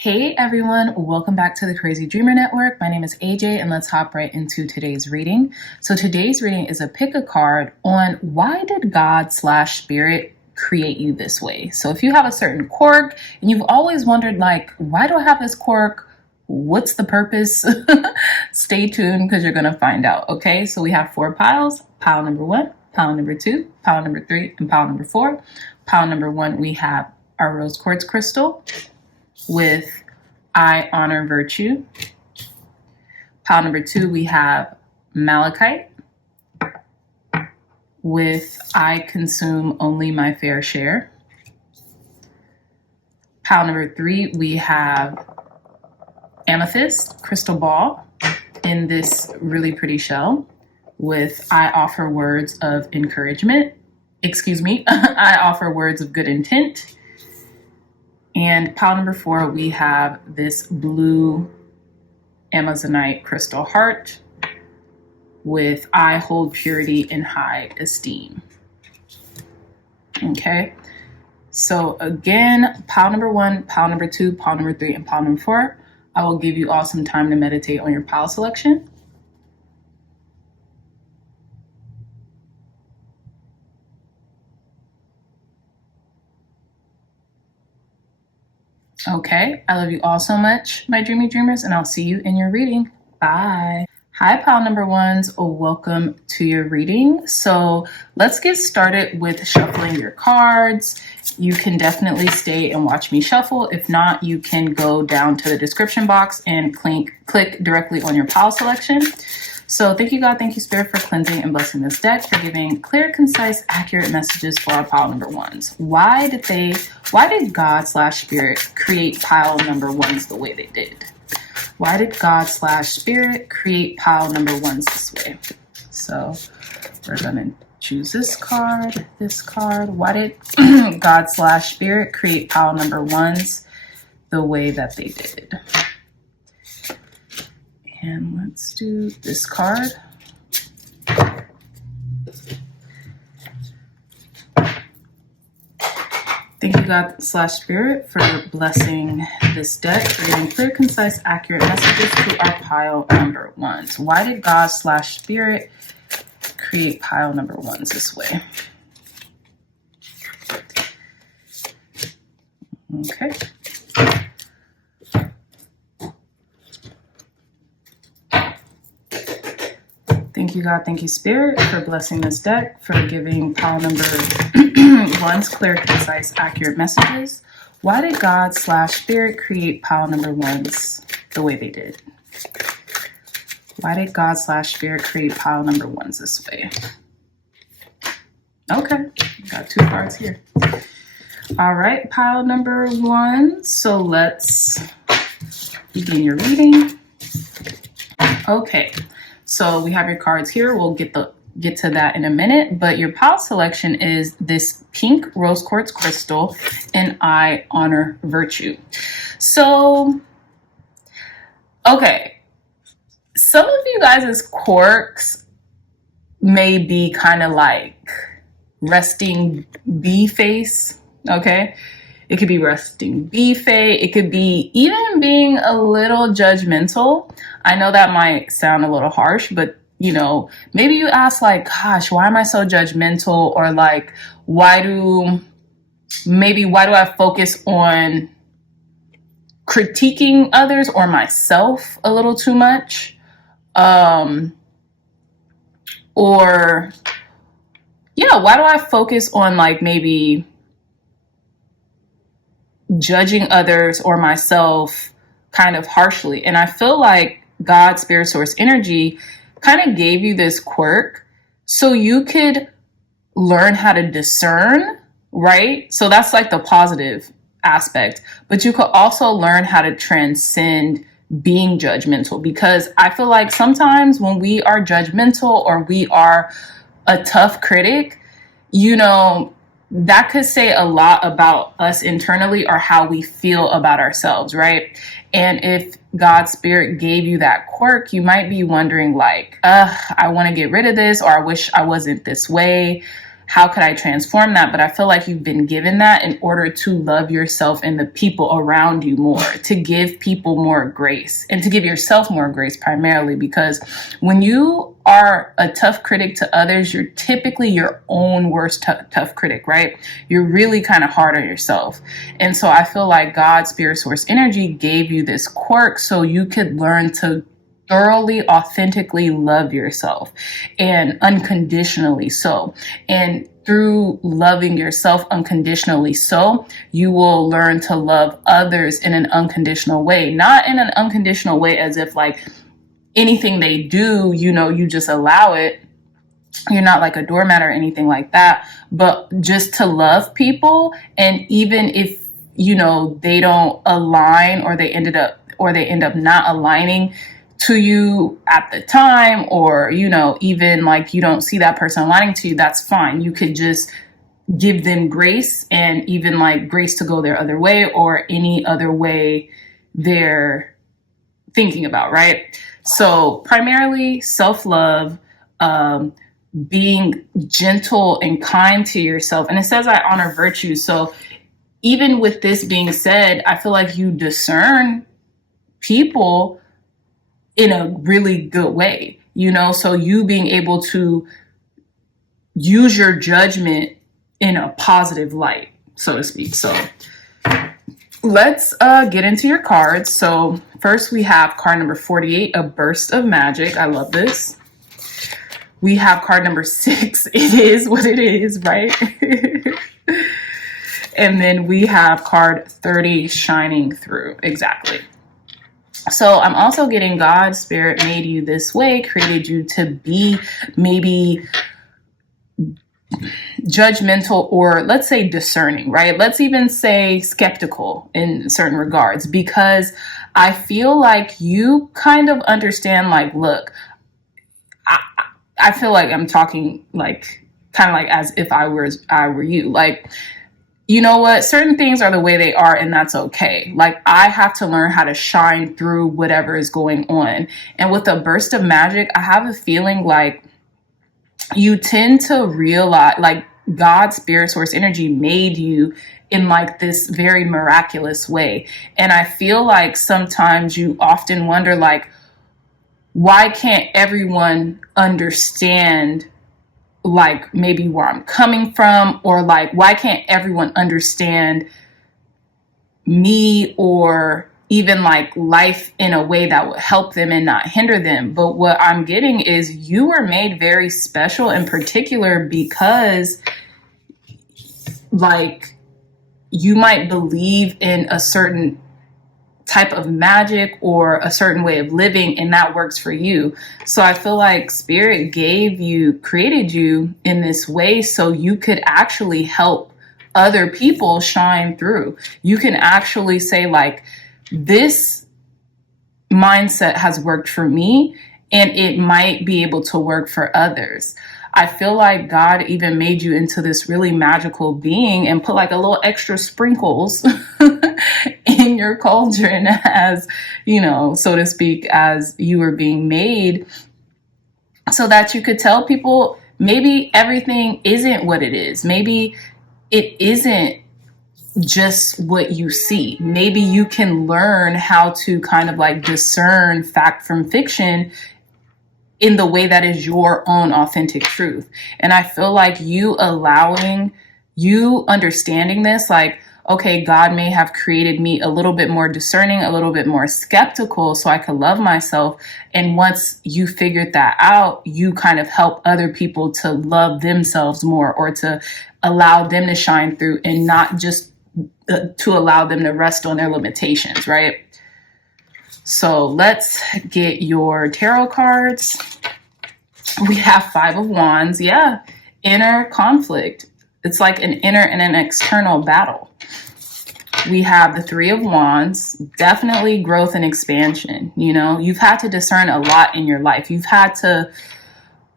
Hey everyone, welcome back to the Crazy Dreamer Network. My name is AJ and let's hop right into today's reading. So today's reading is a pick a card on why did God/Spirit create you this way? So if you have a certain quirk and you've always wondered why do I have this quirk? What's the purpose? Stay tuned because you're going to find out. Okay, so we have 4 piles. Pile number 1, pile number 2, pile number 3, and pile number 4. Pile number 1, we have our rose quartz crystal with I honor virtue. Pile number 2, we have malachite with I consume only my fair share. Pile number 3, we have amethyst crystal ball in this really pretty shell with I offer words of encouragement. I offer words of good intent. And pile number 4, we have this blue Amazonite crystal heart with I hold purity in high esteem. Okay, so again, pile number 1, pile number 2, pile number 3, and pile number 4. I will give you all some time to meditate on your pile selection. Okay, I love you all so much, my dreamy dreamers, and I'll see you in your reading. Bye. Hi, pile number 1s. Welcome to your reading. So let's get started with shuffling your cards. You can definitely stay and watch me shuffle. If not, you can go down to the description box and click directly on your pile selection. So thank you, God. Thank you, Spirit, for cleansing and blessing this deck, for giving clear, concise, accurate messages for our pile number 1s. Why did God/Spirit create pile number 1s the way they did? Why did God/Spirit create pile number 1s this way? So we're going to choose this card. Why did God/Spirit create pile number 1s the way that they did? And let's do this card. Thank you, God/Spirit, for blessing this deck, for giving clear, concise, accurate messages to our pile number 1s. Why did God/Spirit create pile number 1s this way? Okay. Thank you, God. Thank you, Spirit, for blessing this deck, for giving pile number 1s clear, concise, accurate messages. Why did God/Spirit create pile number 1s the way they did? Why did God/Spirit create pile number 1s this way? Okay, got 2 cards here. All right, pile number 1. So let's begin your reading. Okay. So we have your cards here. We'll get to that in a minute, but your pile selection is this pink rose quartz crystal and I honor virtue. So, okay. Some of you guys' quirks may be kind of like resting bee face, okay? It could be resting bee face. It could be even being a little judgmental. I know that might sound a little harsh, but maybe you ask gosh, why am I so judgmental? Or why do I focus on critiquing others or myself a little too much? Or why do I focus on maybe judging others or myself kind of harshly? And I feel like God, Spirit, Source, Energy kind of gave you this quirk so you could learn how to discern, right? So that's the positive aspect, but you could also learn how to transcend being judgmental, because I feel like sometimes when we are judgmental or we are a tough critic, that could say a lot about us internally or how we feel about ourselves, right? And if God's Spirit gave you that quirk, you might be wondering I want to get rid of this, or I wish I wasn't this way. how could I transform that? But I feel like you've been given that in order to love yourself and the people around you more, to give people more grace and to give yourself more grace primarily, because when you are a tough critic to others, you're typically your own worst tough critic, right? You're really kind of hard on yourself. And so I feel like God, Spirit, Source, Energy gave you this quirk so you could learn to thoroughly, authentically love yourself, and unconditionally so. And through loving yourself unconditionally so, you will learn to love others in an unconditional way. Not in an unconditional way as if like anything they do, you know, you just allow it. You're not like a doormat or anything like that, but just to love people. And even if, you know, they don't align, or they end up not aligning to you at the time, or, you know, even like you don't see that person aligning to you, that's fine. You could just give them grace, and even like grace to go their other way or any other way they're thinking about, right? So primarily self-love, being gentle and kind to yourself. And it says I honor virtue. So even with this being said, I feel like you discern people in a really good way, you know? So you being able to use your judgment in a positive light, so to speak. So let's get into your cards. So first we have card number 48, a burst of magic. I love this. We have card number 6, it is what it is, right? And then we have card 30, shining through. Exactly. So I'm also getting God, Spirit made you this way, created you to be maybe judgmental, or let's say discerning, right? Let's even say skeptical in certain regards, because I feel like you kind of understand, like, look, I feel like I'm talking like kind of like as if I were you. Like, you know what? Certain things are the way they are, and that's okay. Like, I have to learn how to shine through whatever is going on. And with a burst of magic, I have a feeling like you tend to realize, like, God, Spirit, Source, Energy made you in like this very miraculous way. And I feel like sometimes you often wonder, like, why can't everyone understand, like, maybe where I'm coming from, or like, why can't everyone understand me, or even like life in a way that would help them and not hinder them? But what I'm getting is you were made very special and particular, because like you might believe in a certain type of magic or a certain way of living, and that works for you. So I feel like Spirit created you in this way so you could actually help other people shine through. You can actually say, like, this mindset has worked for me, and it might be able to work for others. I feel like God even made you into this really magical being and put like a little extra sprinkles in your cauldron, as, you know, so to speak, as you were being made, so that you could tell people maybe everything isn't what it is. Maybe it isn't just what you see. Maybe you can learn how to kind of like discern fact from fiction in the way that is your own authentic truth. And I feel like you understanding this, like, okay, God may have created me a little bit more discerning, a little bit more skeptical, so I could love myself. And once you figured that out, you kind of help other people to love themselves more, or to allow them to shine through, and not just to allow them to rest on their limitations, right? So let's get your tarot cards. We have 5 of Wands. Yeah, inner conflict. It's like an inner and an external battle. We have the 3 of Wands. Definitely growth and expansion. You know, you've had to discern a lot in your life. You've had to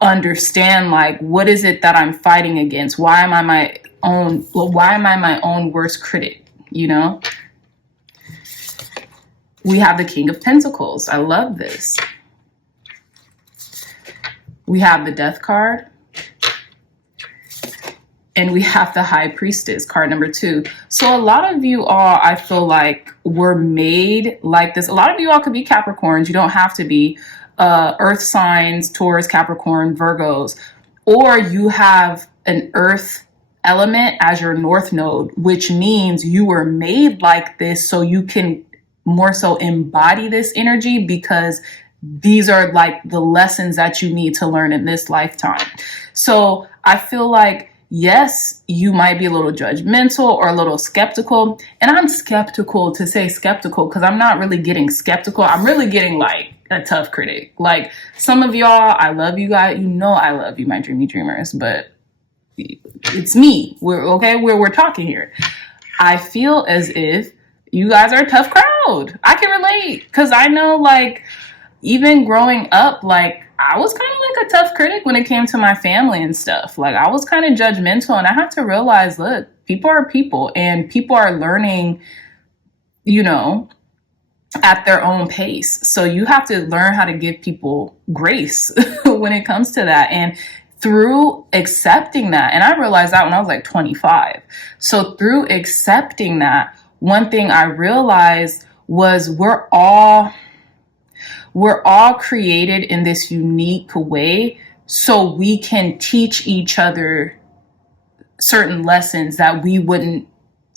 understand, like, what is it that I'm fighting against? Why am I my own worst critic? You know? We have the King of Pentacles. I love this. We have the Death card. and we have the High Priestess, card number 2. So a lot of you all, I feel like, were made like this. A lot of you all could be Capricorns. You don't have to be Earth signs, Taurus, Capricorn, Virgos. Or you have an Earth element as your North Node, which means you were made like this so you can more so embody this energy, because these are like the lessons that you need to learn in this lifetime. So I feel like, yes, you might be a little judgmental or a little skeptical. And I'm skeptical to say skeptical because I'm not really getting skeptical. I'm really getting like a tough critic. Like some of y'all, I love you guys. You know I love you, my dreamy dreamers, but it's me. We're talking here. I feel as if you guys are a tough crowd. I can relate because I know, like, even growing up, like, I was kind of like a tough critic when it came to my family and stuff. Like, I was kind of judgmental, and I had to realize, look, people are people, and people are learning, at their own pace. So you have to learn how to give people grace when it comes to that. And through accepting that, and I realized that when I was like 25. So through accepting that, one thing I realized was we're all created in this unique way so we can teach each other certain lessons that we wouldn't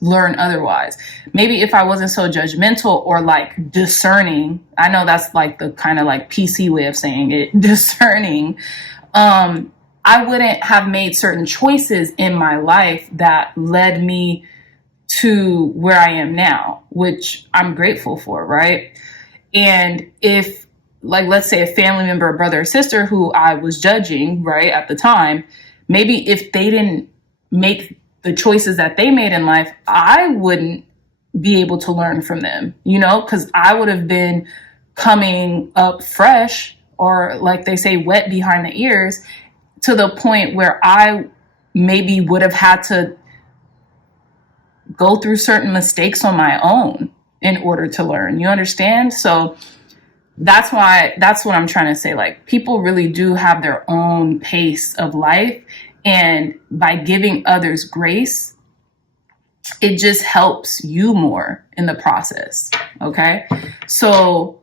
learn otherwise. Maybe if I wasn't so judgmental or like discerning, I know that's like the kind of like PC way of saying it, discerning, I wouldn't have made certain choices in my life that led me to where I am now, which I'm grateful for, right? And if, like, let's say a family member, a brother or sister who I was judging, right, at the time, maybe if they didn't make the choices that they made in life, I wouldn't be able to learn from them, because I would have been coming up fresh, or like they say, wet behind the ears, to the point where I maybe would have had to go through certain mistakes on my own in order to learn. You understand? So that's what I'm trying to say. Like, people really do have their own pace of life. And by giving others grace, it just helps you more in the process. Okay. So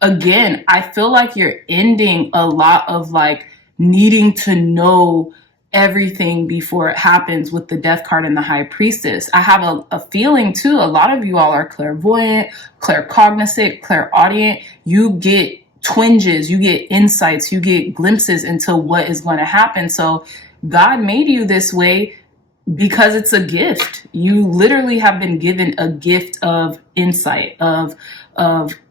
again, I feel like you're ending a lot of like needing to know everything before it happens with the Death card and the High Priestess. I have a feeling too, a lot of you all are clairvoyant, claircognizant, clairaudient. You get twinges, you get insights, you get glimpses into what is going to happen. So God made you this way because it's a gift. You literally have been given a gift of insight, of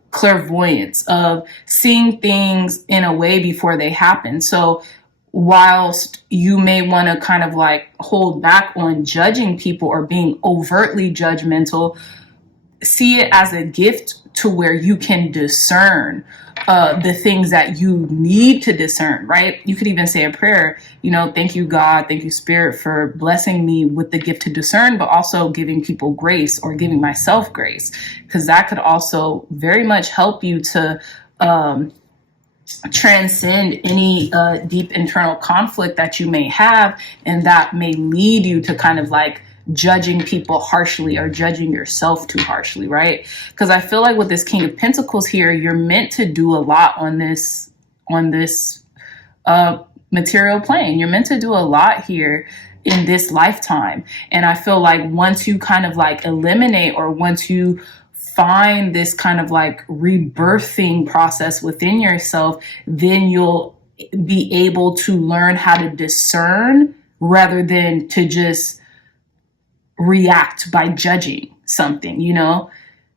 clairvoyance, of seeing things in a way before they happen. So whilst you may want to kind of like hold back on judging people or being overtly judgmental, see it as a gift to where you can discern the things that you need to discern, right? You could even say a prayer, thank you, God, thank you, Spirit, for blessing me with the gift to discern, but also giving people grace or giving myself grace, because that could also very much help you to transcend any deep internal conflict that you may have, and that may lead you to kind of like judging people harshly or judging yourself too harshly, right? Because I feel like with this King of Pentacles here, you're meant to do a lot on this material plane. You're meant to do a lot here in this lifetime. And I feel like once you kind of like eliminate, or once you find this kind of like rebirthing process within yourself, then you'll be able to learn how to discern rather than to just react by judging something,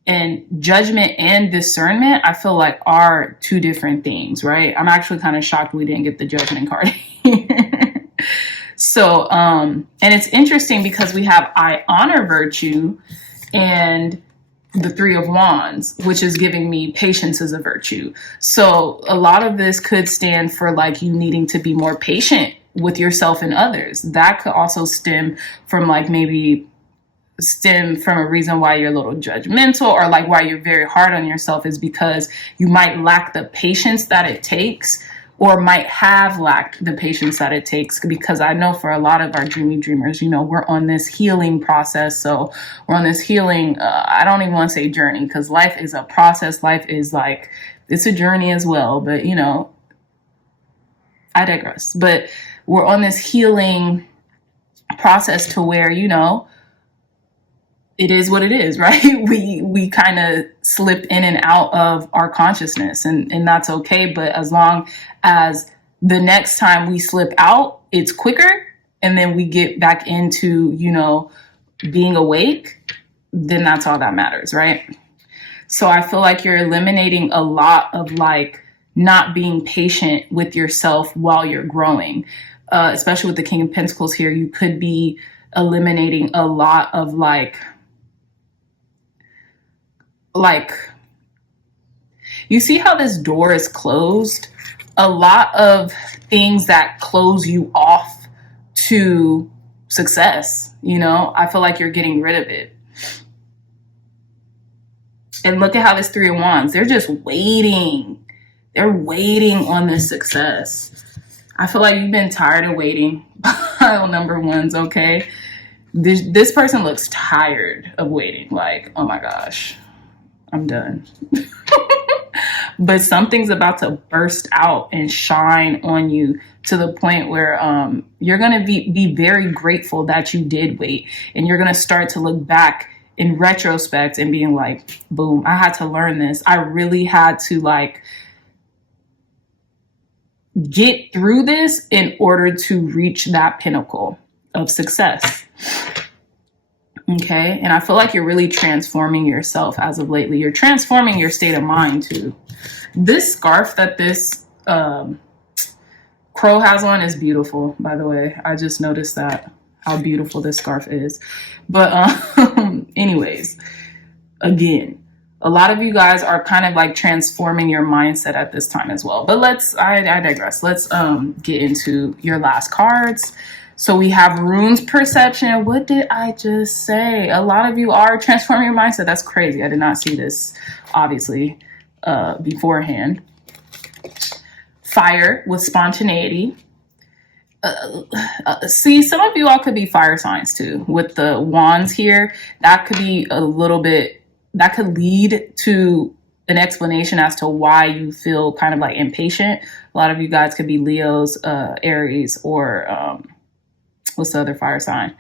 and judgment and discernment, I feel like, are two different things, right? I'm actually kind of shocked we didn't get the Judgment card here. So, and it's interesting because we have I honor virtue and the Three of Wands, which is giving me patience as a virtue. So a lot of this could stand for like you needing to be more patient with yourself and others. That could also stem from like maybe a reason why you're a little judgmental, or like why you're very hard on yourself is because you might lack the patience that it takes, or might have lacked the patience that it takes. Because I know for a lot of our dreamy dreamers, you know, we're on this healing process. So we're on this healing, I don't even want to say journey, because life is a process. Life is like, it's a journey as well. But, you know, I digress. But we're on this healing process to where, you know, it is what it is, right? We kind of slip in and out of our consciousness, and that's okay. But as long as the next time we slip out, it's quicker, and then we get back into, you know, being awake, then that's all that matters, right? So I feel like you're eliminating a lot of like not being patient with yourself while you're growing, especially with the King of Pentacles here. You could be eliminating a lot of like, you see how this door is closed? A lot of things that close you off to success, you know, I feel like you're getting rid of it. And look at how this Three of Wands, they're just waiting. They're waiting on this success. I feel like you've been tired of waiting. Pile number ones, okay? This person looks tired of waiting. Like, oh my gosh, I'm done. But something's about to burst out and shine on you to the point where you're going to be very grateful that you did wait. And you're going to start to look back in retrospect and being like, boom, I had to learn this. I really had to like get through this in order to reach that pinnacle of success. Okay. And I feel like you're really transforming yourself as of lately. You're transforming your state of mind too. This scarf that this crow has on is beautiful, by the way. I just noticed that, how beautiful this scarf is. But anyways, again, a lot of you guys are kind of like transforming your mindset at this time as well. But I digress. Let's get into your last cards. So we have runes perception. What did I just say? A lot of you are transforming your mindset. That's crazy. I did not see this, obviously, beforehand. Fire with spontaneity. See, some of you all could be fire signs too. With the wands here, that could be a little bit, that could lead to an explanation as to why you feel kind of like impatient. A lot of you guys could be Leos, Aries, or what's the other fire sign?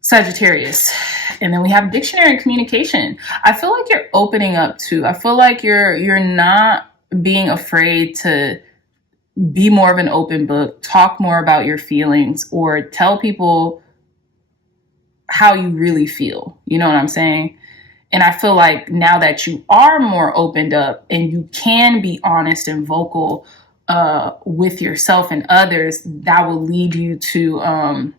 Sagittarius. And then we have dictionary and communication. I feel like you're opening up too. I feel like you're not being afraid to be more of an open book, talk more about your feelings, or tell people how you really feel. You know what I'm saying? And I feel like now that you are more opened up and you can be honest and vocal with yourself and others, that will lead you to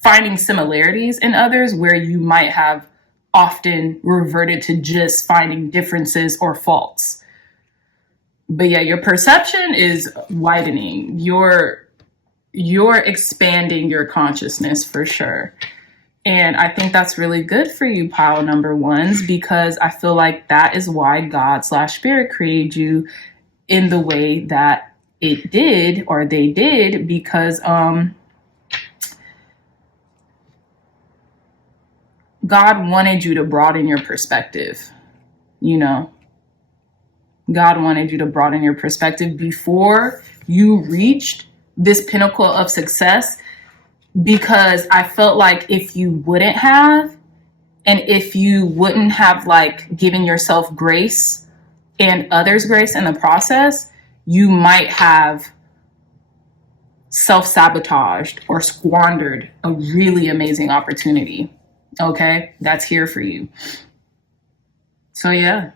finding similarities in others where you might have often reverted to just finding differences or faults. But yeah, your perception is widening. You're expanding your consciousness for sure. And I think that's really good for you, pile number ones, because I feel like that is why God/Spirit created you in the way that it did, or they did, because God wanted you to broaden your perspective. You know, God wanted you to broaden your perspective before you reached this pinnacle of success. Because I felt like if you wouldn't have, and if you wouldn't have like given yourself grace and others grace in the process, you might have self-sabotaged or squandered a really amazing opportunity. Okay, that's here for you. So yeah,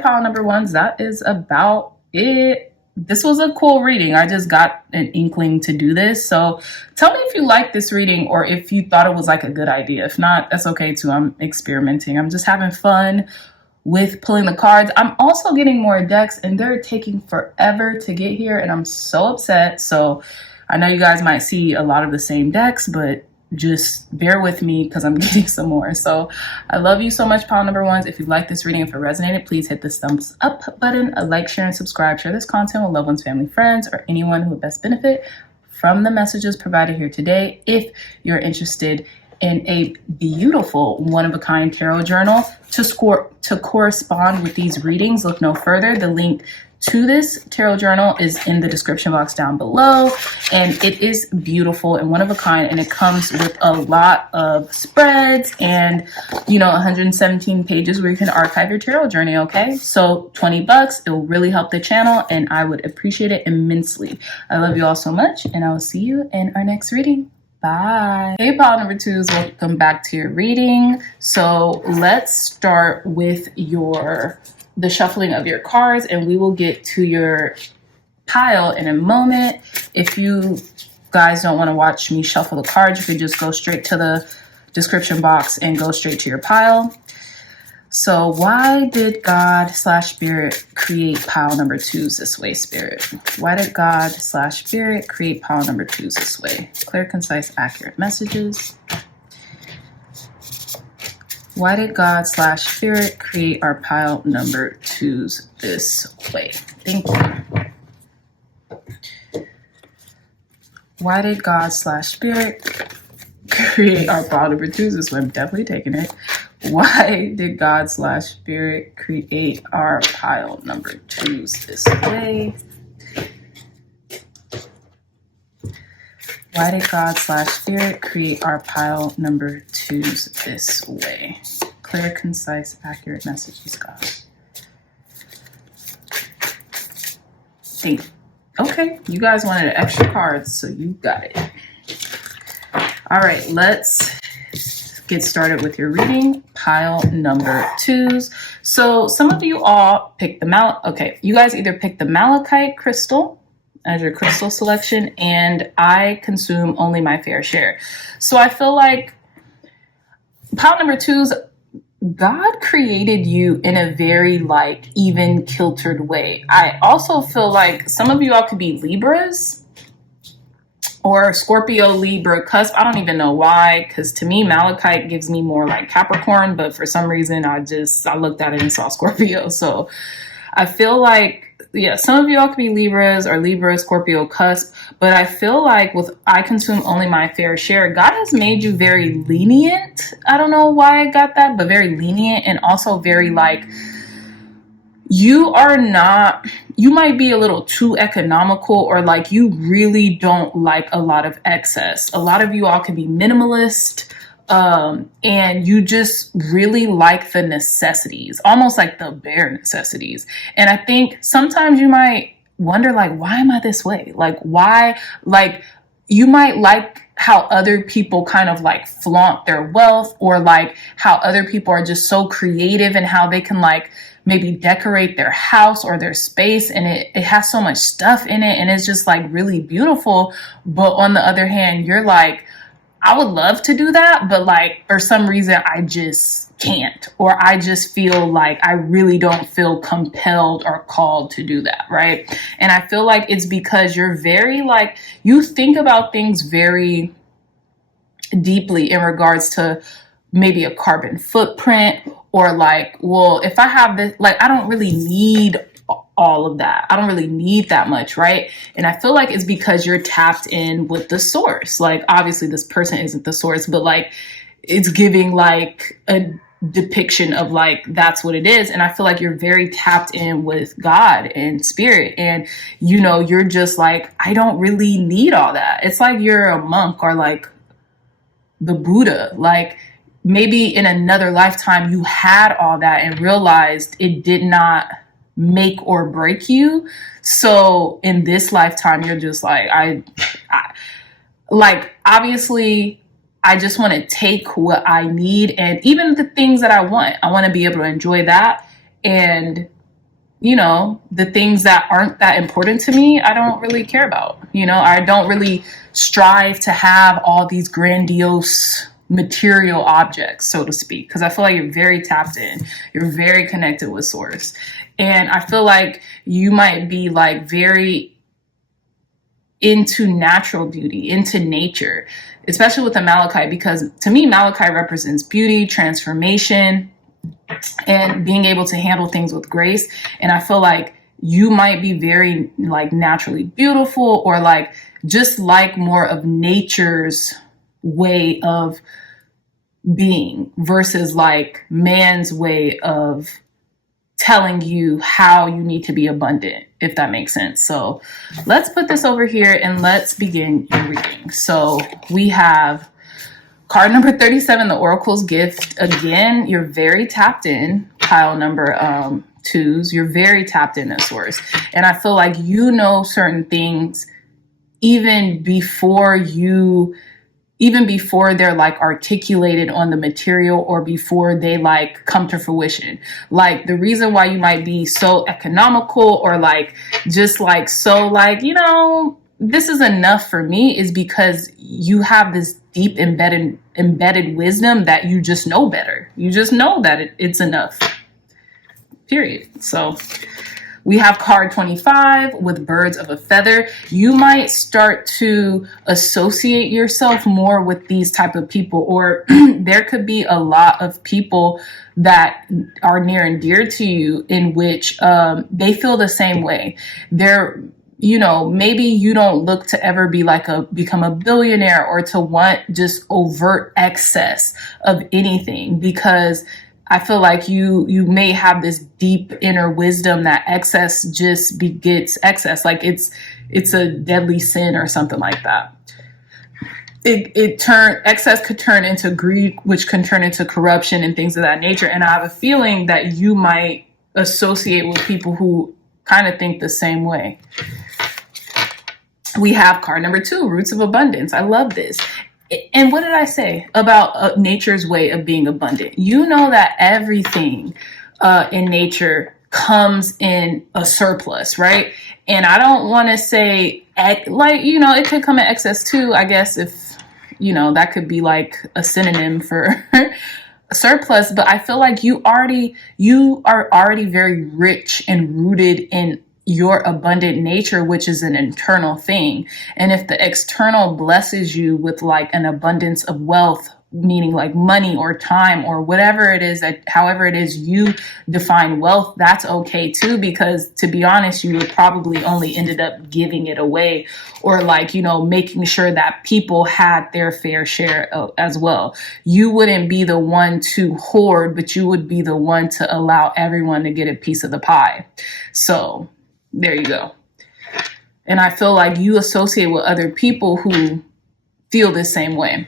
pile number ones, that is about it. This was a cool reading. I just got an inkling to do this. So tell me if you liked this reading or if you thought it was like a good idea. If not, that's okay too. I'm experimenting. I'm just having fun with pulling the cards. I'm also getting more decks and they're taking forever to get here and I'm so upset. So I know you guys might see a lot of the same decks, but just bear with me because I'm getting some more. So I love you so much, pile number ones. If you like this reading, if it resonated, please hit the thumbs up button, a like, share, and subscribe. Share this content with loved ones, family, friends, or anyone who would best benefit from the messages provided here today. If you're interested in a beautiful one-of-a-kind tarot journal to correspond with these readings, look no further. The link to this tarot journal is in the description box down below, and it is beautiful and one of a kind, and it comes with a lot of spreads and 117 pages where you can archive your tarot journey. Okay, so $20, it will really help the channel and I would appreciate it immensely. I love you all so much, and I will see you in our next reading. Bye. Hey, pile number twos, welcome back to your reading. So let's start with the shuffling of your cards, and we will get to your pile in a moment. If you guys don't want to watch me shuffle the cards, you can just go straight to the description box and go straight to your pile. So why did God/Spirit create pile number twos this way, Spirit? Why did God/Spirit create pile number twos this way? Clear, concise, accurate messages. Why did God/Spirit create our pile number twos this way? Thank you. Why did God/Spirit create our pile number twos this way? I'm definitely taking it. Why did God/Spirit create our pile number twos this way? Why did God/Spirit create our pile number twos this way? Clear, concise, accurate messages, God. Okay, you guys wanted extra cards, so you got it. All right, let's get started with your reading. Pile number twos. So some of you all picked you guys either picked the malachite crystal as your crystal selection, and I consume only my fair share. So I feel like pile number twos, God created you in a very even kiltered way. I also feel like some of you all could be Libras or Scorpio, Libra, cusp. I don't even know why, because to me malachite gives me more like Capricorn, but for some reason I looked at it and saw Scorpio. So I feel like, yeah, some of y'all could be Libras or Libra, Scorpio, cusp, but I feel like I consume only my fair share. God has made you very lenient. I don't know why I got that, but very lenient, and also very you might be a little too economical, or you really don't like a lot of excess. A lot of you all can be minimalist, and you just really like the necessities, almost like the bare necessities. And I think sometimes you might wonder, why am I this way? Why, you might like how other people kind of flaunt their wealth, or how other people are just so creative and how they can maybe decorate their house or their space, and it has so much stuff in it, and it's just really beautiful. But on the other hand, you're I would love to do that, but for some reason I just can't, or I just feel I really don't feel compelled or called to do that, right? And I feel it's because you're very you think about things very deeply in regards to maybe a carbon footprint, or well, if I have this, I don't really need all of that. I don't really need that much, right? And I feel it's because you're tapped in with the source. Obviously this person isn't the source, but it's giving a depiction of that's what it is. And I feel you're very tapped in with God and spirit, and you're just I don't really need all that. It's you're a monk or the Buddha. Maybe in another lifetime you had all that and realized it did not make or break you. So in this lifetime, you're just obviously I just want to take what I need, and even the things that I want to be able to enjoy that. And the things that aren't that important to me, I don't really care about. I don't really strive to have all these grandiose material objects, so to speak, because I feel you're very tapped in. You're very connected with source. And I feel you might be very into natural beauty, into nature. especially with the Malachite, because to me, Malachite represents beauty, transformation, and being able to handle things with grace. And I feel like you might be very like naturally beautiful, or like just like more of nature's way of being versus like man's way of telling you how you need to be abundant, if that makes sense. So let's put this over here and let's begin your reading. So we have card number 37, the Oracle's Gift. Again, you're very tapped in, pile number 2s. You're very tapped in, this source. And I feel like you know certain things even before they're like articulated on the material, or before they like come to fruition. Like the reason why you might be so economical, or like just like so like, you know, this is enough for me, is because you have this deep embedded wisdom that you just know better. You just know that it's enough. Period. So we have card 25 with birds of a feather. You might start to associate yourself more with these type of people, or there could be a lot of people that are near and dear to you in which they feel the same way. They're, you know, maybe you don't look to ever be like become a billionaire, or to want just overt excess of anything, because I feel like you may have this deep inner wisdom that excess just begets excess. Like it's a deadly sin or something like that. Excess could turn into greed, which can turn into corruption and things of that nature. And I have a feeling that you might associate with people who kind of think the same way. We have card number 2, Roots of Abundance. I love this. And what did I say about nature's way of being abundant? You know that everything in nature comes in a surplus, right? And I don't want to say, like, you know, it could come in excess too, I guess, if, you know, that could be like a synonym for surplus. But I feel like you are already very rich and rooted in your abundant nature, which is an internal thing. And if the external blesses you with like an abundance of wealth, meaning like money or time or whatever it is, that however it is you define wealth, that's okay too, because to be honest, you would probably only ended up giving it away, or like, you know, making sure that people had their fair share as well. You wouldn't be the one to hoard, but you would be the one to allow everyone to get a piece of the pie. So there you go. And I feel like you associate with other people who feel the same way.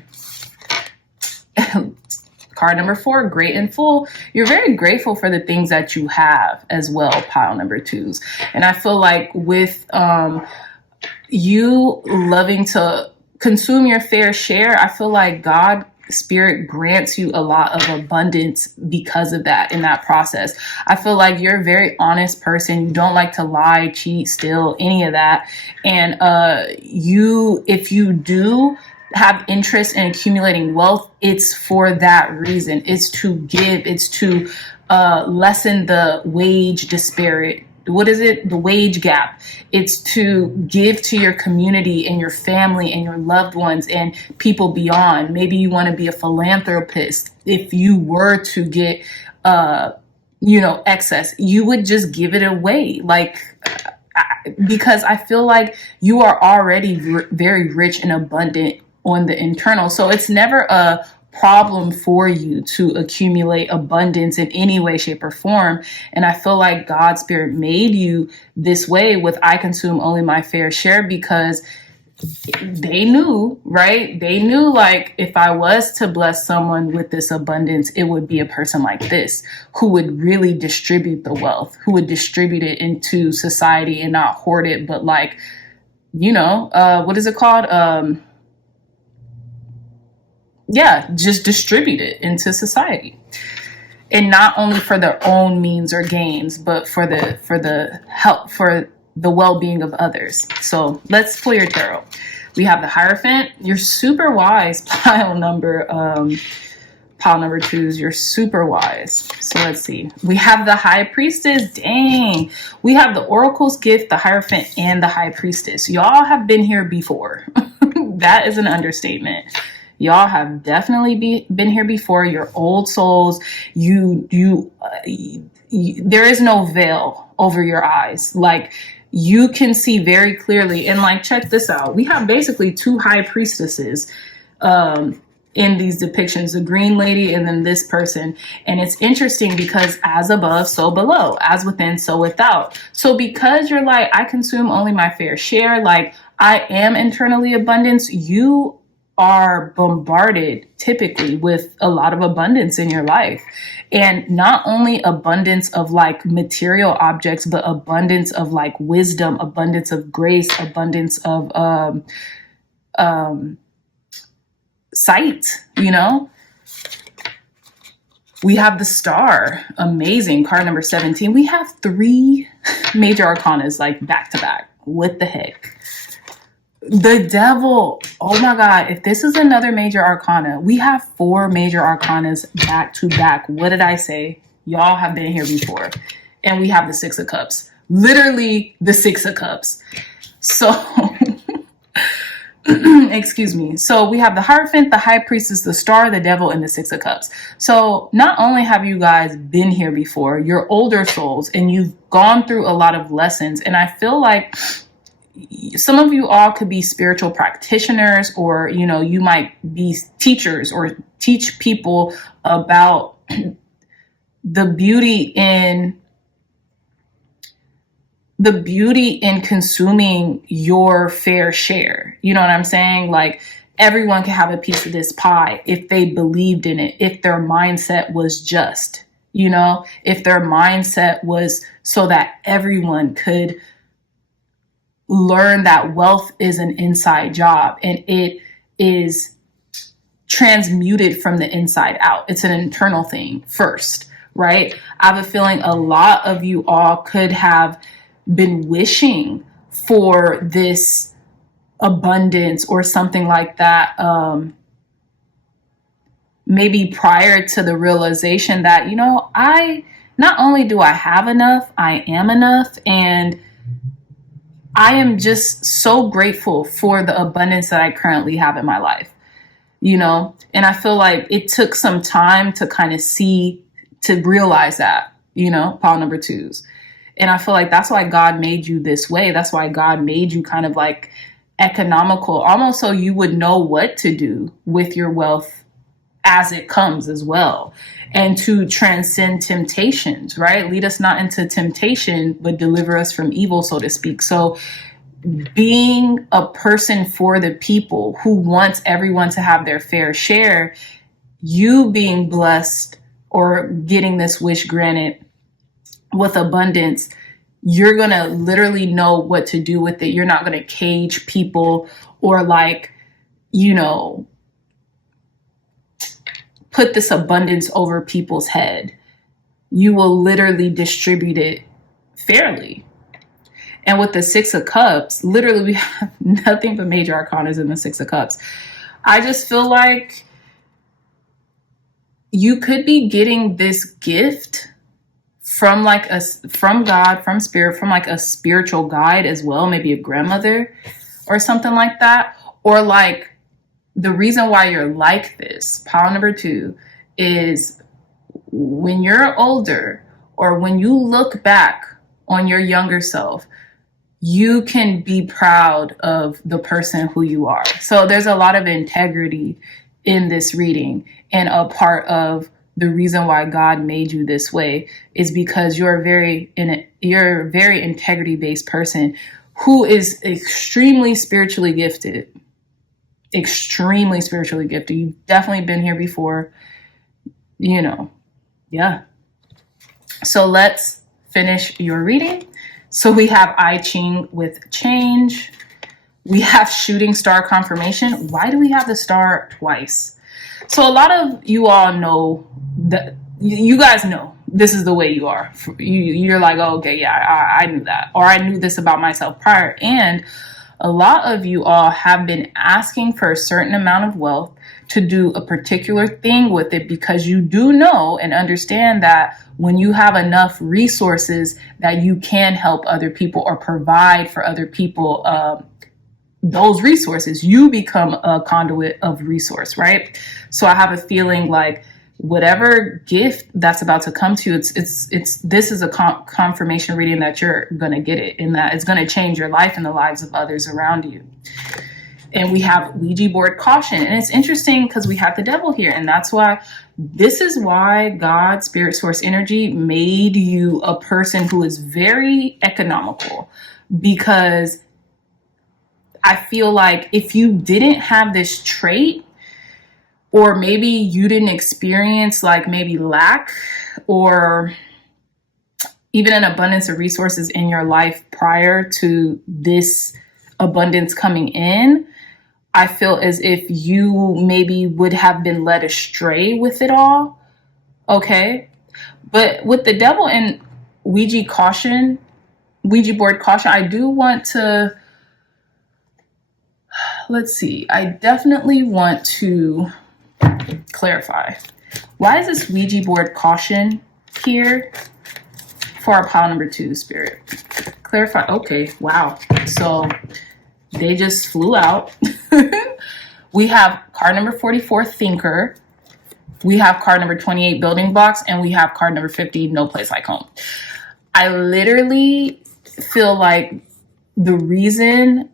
Card number 4, Great and Full. You're very grateful for the things that you have as well, pile number 2s. And I feel like with you loving to consume your fair share, I feel like God Spirit grants you a lot of abundance because of that, in that process. I feel like you're a very honest person. You don't like to lie, cheat, steal, any of that. And if you do have interest in accumulating wealth, it's for that reason. It's to give. It's to lessen the wage disparity. What is it? The wage gap. It's to give to your community and your family and your loved ones and people beyond. Maybe you want to be a philanthropist. If you were to get, excess, you would just give it away. Because I feel like you are already very rich and abundant on the internal. So it's never a problem for you to accumulate abundance in any way, shape, or form. And I feel like God's Spirit made you this way with I consume only my fair share, because they knew, right? They knew, like, if I was to bless someone with this abundance, it would be a person like this who would really distribute the wealth, who would distribute it into society and not hoard it, but like, what is it called? Just distribute it into society, and not only for their own means or gains, but for the help, for the well-being of others. So let's pull your tarot. We have the Hierophant. You're super wise. Pile number 2s. You're super wise. So let's see. We have the High Priestess. Dang. We have the Oracle's Gift, the Hierophant, and the High Priestess. Y'all have been here before. That is an understatement. Y'all have definitely been here before. You're old souls. There is no veil over your eyes. Like, you can see very clearly. And like, check this out. We have basically two high priestesses in these depictions, the green lady and then this person. And it's interesting because as above, so below, as within, so without. So because you're like, I consume only my fair share, like I am internally abundance, you are bombarded typically with a lot of abundance in your life. And not only abundance of like material objects, but abundance of like wisdom, abundance of grace, abundance of sight, you know? We have the star, amazing, card number 17. We have 3 major arcanas like back to back. What the heck? The devil, oh my God, if this is another major arcana, we have 4 major arcanas back to back. What did I say? Y'all have been here before. And we have the 6 of cups, literally the 6 of cups. So, excuse me. So we have the Hierophant, the High Priestess, the Star, the Devil, and the 6 of Cups. So not only have you guys been here before, you're older souls and you've gone through a lot of lessons. And I feel like some of you all could be spiritual practitioners, or, you know, you might be teachers or teach people about the beauty in consuming your fair share. You know what I'm saying? Like, everyone can have a piece of this pie if they believed in it, if their mindset was just, you know, if their mindset was so that everyone could learn that wealth is an inside job and it is transmuted from the inside out. It's an internal thing first, right? I have a feeling a lot of you all could have been wishing for this abundance or something like that, maybe prior to the realization that, you know, not only do I have enough, I am enough. And I am just so grateful for the abundance that I currently have in my life, you know? And I feel like it took some time to kind of to realize that, you know, pile number 2s. And I feel like that's why God made you this way. That's why God made you kind of like economical, almost so you would know what to do with your wealth as it comes as well. And to transcend temptations, right? Lead us not into temptation, but deliver us from evil, so to speak. So being a person for the people who wants everyone to have their fair share, you being blessed or getting this wish granted with abundance, you're going to literally know what to do with it. You're not going to cage people or like, you know, put this abundance over people's head. You will literally distribute it fairly. And with the 6 of Cups, literally we have nothing but major arcanas in the 6 of Cups. I just feel like you could be getting this gift from God, from spirit, from like a spiritual guide as well, maybe a grandmother or something like that. Or like, the reason why you're like this, pile number 2, is when you're older or when you look back on your younger self, you can be proud of the person who you are. So there's a lot of integrity in this reading. And a part of the reason why God made you this way is because you're a very integrity-based person who is extremely spiritually gifted. Extremely spiritually gifted. You've definitely been here before, you know. Yeah. So let's finish your reading. So we have I Ching with change. We have shooting star confirmation. Why do we have the star twice? So a lot of you all know that, you guys know this is the way you are. You're like, oh, okay, yeah, I knew that. Or I knew this about myself prior. And a lot of you all have been asking for a certain amount of wealth to do a particular thing with it, because you do know and understand that when you have enough resources that you can help other people or provide for other people those resources. You become a conduit of resource, right? So I have a feeling like whatever gift that's about to come to you, this is a confirmation reading that you're going to get it, and that it's going to change your life and the lives of others around you. And we have Ouija board caution. And it's interesting because we have the devil here. And that's why, this is why God, spirit, source, energy made you a person who is very economical. Because I feel like if you didn't have this trait, or maybe you didn't experience like maybe lack or even an abundance of resources in your life prior to this abundance coming in, I feel as if you maybe would have been led astray with it all. Okay. But with the devil and Ouija board caution, I do want to, let's see, I definitely want to clarify. Why is this Ouija board caution here for our pile number 2, Spirit? Clarify. Okay. Wow. So they just flew out. We have card number 44, Thinker. We have card number 28, Building Blocks. And we have card number 50, No Place Like Home. I literally feel like the reason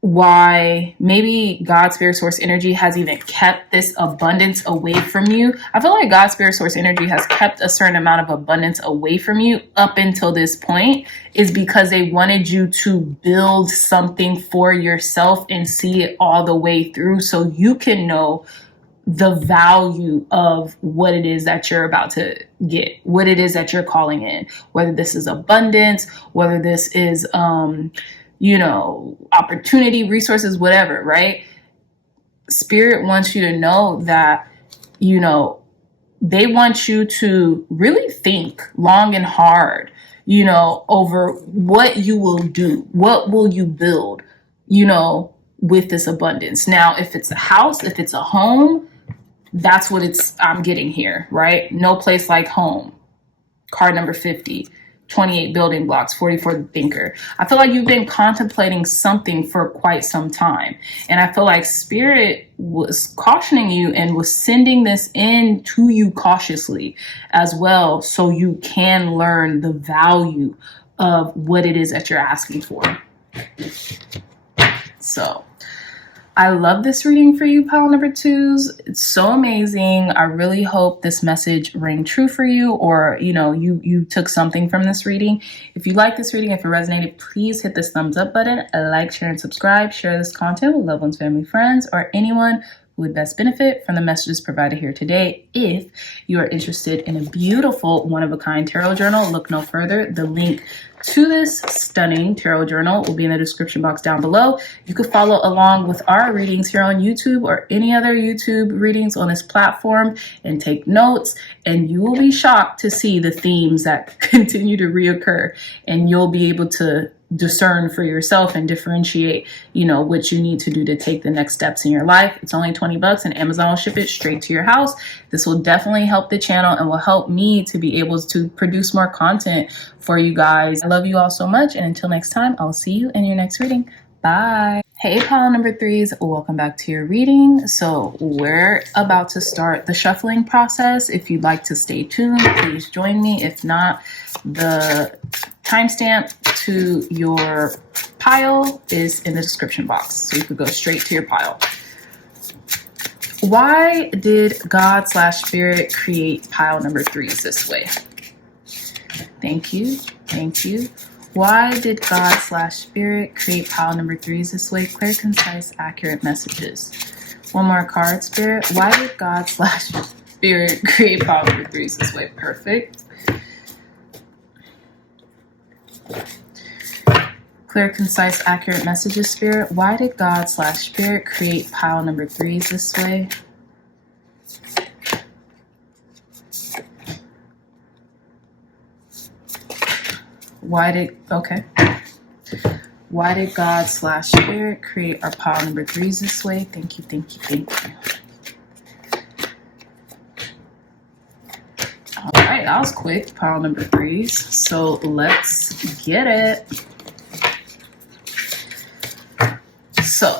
why maybe God, spirit, source, energy has even kept this abundance away from you. I feel like God, spirit, source, energy has kept a certain amount of abundance away from you up until this point, is because they wanted you to build something for yourself and see it all the way through, so you can know the value of what it is that you're about to get, what it is that you're calling in, whether this is abundance, whether this is, opportunity, resources, whatever, right? Spirit wants you to know that, they want you to really think long and hard, over what you will do, what will you build, with this abundance. Now, if it's a house, if it's a home, that's what I'm getting here, right? No Place Like Home. Card number 50. 28, Building Blocks. 44, Thinker. I feel like you've been contemplating something for quite some time. And I feel like Spirit was cautioning you and was sending this in to you cautiously as well, so you can learn the value of what it is that you're asking for. So I love this reading for you, pile number 2s. It's so amazing. I really hope this message rang true for you, or, you took something from this reading. If you like this reading, if it resonated, please hit this thumbs up button, like, share, and subscribe. Share this content with loved ones, family, friends, or anyone who would best benefit from the messages provided here today. If you are interested in a beautiful one-of-a-kind tarot journal, look no further. The link to this stunning tarot journal will be in the description box down below. You could follow along with our readings here on YouTube or any other YouTube readings on this platform and take notes, and you will be shocked to see the themes that continue to reoccur, and you'll be able to discern for yourself and differentiate, what you need to do to take the next steps in your life. It's only $20 and Amazon will ship it straight to your house. This will definitely help the channel and will help me to be able to produce more content for you guys. I love you all so much. And until next time, I'll see you in your next reading. Bye. Hey, pile number 3s, welcome back to your reading. So we're about to start the shuffling process. If you'd like to stay tuned, please join me. If not, the timestamp to your pile is in the description box, so you could go straight to your pile. Why did God/Spirit create pile number 3s this way? Thank you. Why did God/Spirit create pile number 3s this way? Clear, concise, accurate messages. One more card, Spirit. Why did God/Spirit create pile number 3s this way? Perfect. Clear, concise, accurate messages, Spirit. Why did God/Spirit create pile number 3s this way? Why did God/Spirit create our pile number 3s this way? Thank you. All right, that was quick, pile number 3s. So let's get it. So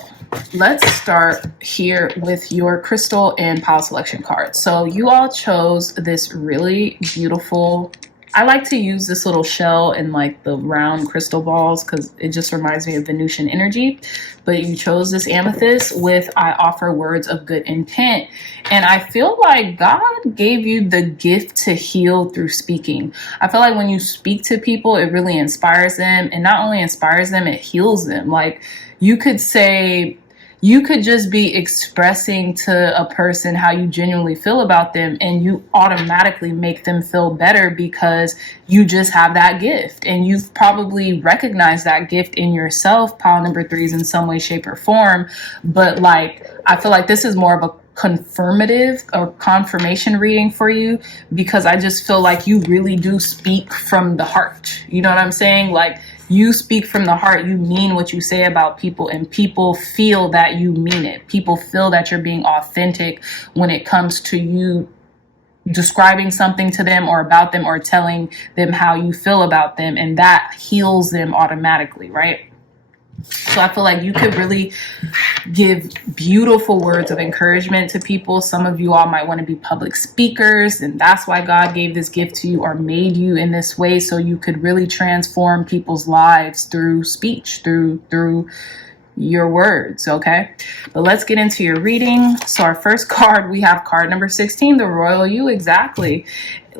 let's start here with your crystal and pile selection card. So you all chose this really beautiful, I like to use this little shell and like the round crystal balls because it just reminds me of Venusian energy. But you chose this amethyst with I offer words of good intent. And I feel like God gave you the gift to heal through speaking. I feel like when you speak to people, it really inspires them. And not only inspires them, it heals them. Like you could say, you could just be expressing to a person how you genuinely feel about them, and you automatically make them feel better because you just have that gift. And you've probably recognized that gift in yourself, pile number 3s, in some way, shape, or form. But like, I feel like this is more of a confirmative or confirmation reading for you, because I just feel like you really do speak from the heart. You know what I'm saying? Like, you speak from the heart. You mean what you say about people, and people feel that you mean it. People feel that you're being authentic when it comes to you describing something to them or about them or telling them how you feel about them, and that heals them automatically, right? So I feel like you could really give beautiful words of encouragement to people. Some of you all might want to be public speakers, and that's why God gave this gift to you or made you in this way, so you could really transform people's lives through speech, through your words. Okay, but let's get into your reading. So our first card, we have card number 16, the royal you. Exactly.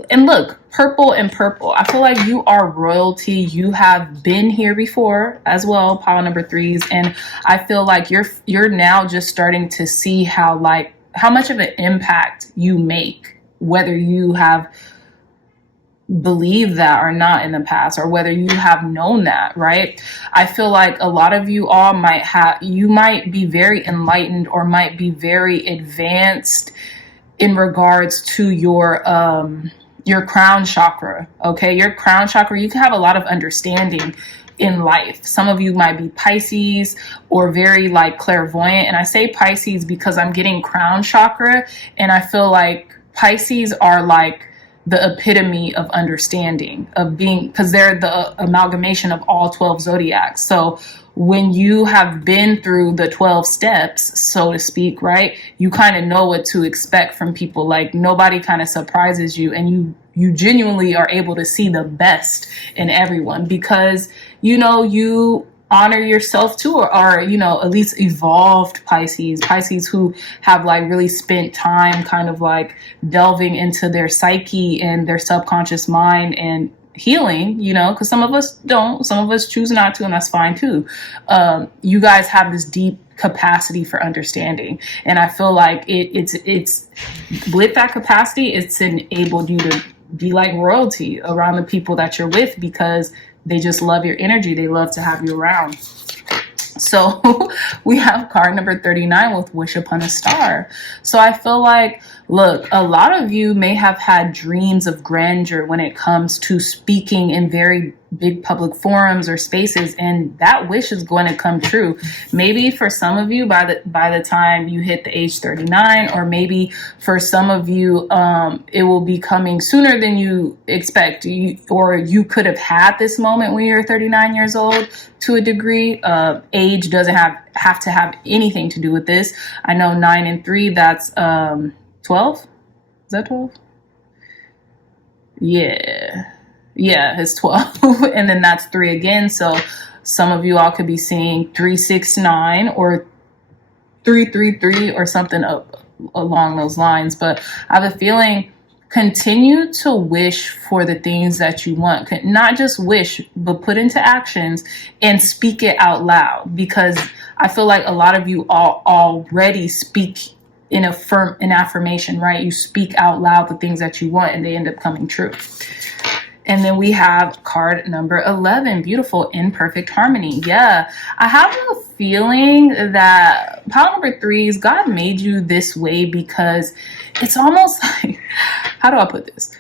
And look, purple and purple. I feel like you are royalty. You have been here before as well, pile number 3s. And I feel like you're now just starting to see how much of an impact you make, whether you have believed that or not in the past, or whether you have known that, right? I feel like a lot of you all you might be very enlightened or might be very advanced in regards to your crown chakra. Okay, your crown chakra, you can have a lot of understanding in life. Some of you might be Pisces or very like clairvoyant. And I say Pisces because I'm getting crown chakra, and I feel like Pisces are like the epitome of understanding, of being, because they're the amalgamation of all 12 zodiacs. So when you have been through the 12 steps, so to speak, right, you kind of know what to expect from people. Like nobody kind of surprises you, and you genuinely are able to see the best in everyone because, you know, you honor yourself too, or at least evolved Pisces who have like really spent time kind of like delving into their psyche and their subconscious mind and healing, because some of us don't, some of us choose not to, and that's fine too. You guys have this deep capacity for understanding, and I feel like it's with that capacity, it's enabled you to be like royalty around the people that you're with, because they just love your energy. They love to have you around. So we have card number 39 with Wish Upon a Star. So I feel like, look, a lot of you may have had dreams of grandeur when it comes to speaking in very big public forums or spaces, and that wish is going to come true. Maybe for some of you by the time you hit the age 39, or maybe for some of you it will be coming sooner than you expect. Or you could have had this moment when you're 39 years old to a degree. Age doesn't have to have anything to do with this. I know 9 and 3, that's 12. Is that 12? Yeah, it's 12. And then that's 3 again. So some of you all could be seeing 369 or 333 or something up along those lines. But I have a feeling, continue to wish for the things that you want. Not just wish, but put into actions and speak it out loud, because I feel like a lot of you all already speak in affirmation, right? You speak out loud the things that you want, and they end up coming true. And then we have card number 11, beautiful, in perfect harmony. Yeah, I have a feeling that pile number 3s, God made you this way because it's almost like, how do I put this?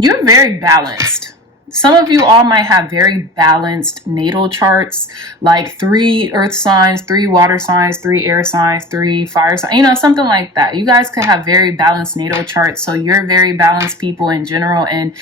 You're very balanced. Some of you all might have very balanced natal charts, like 3 earth signs, 3 water signs, 3 air signs, 3 fire signs, something like that. You guys could have very balanced natal charts. So you're very balanced people in general. And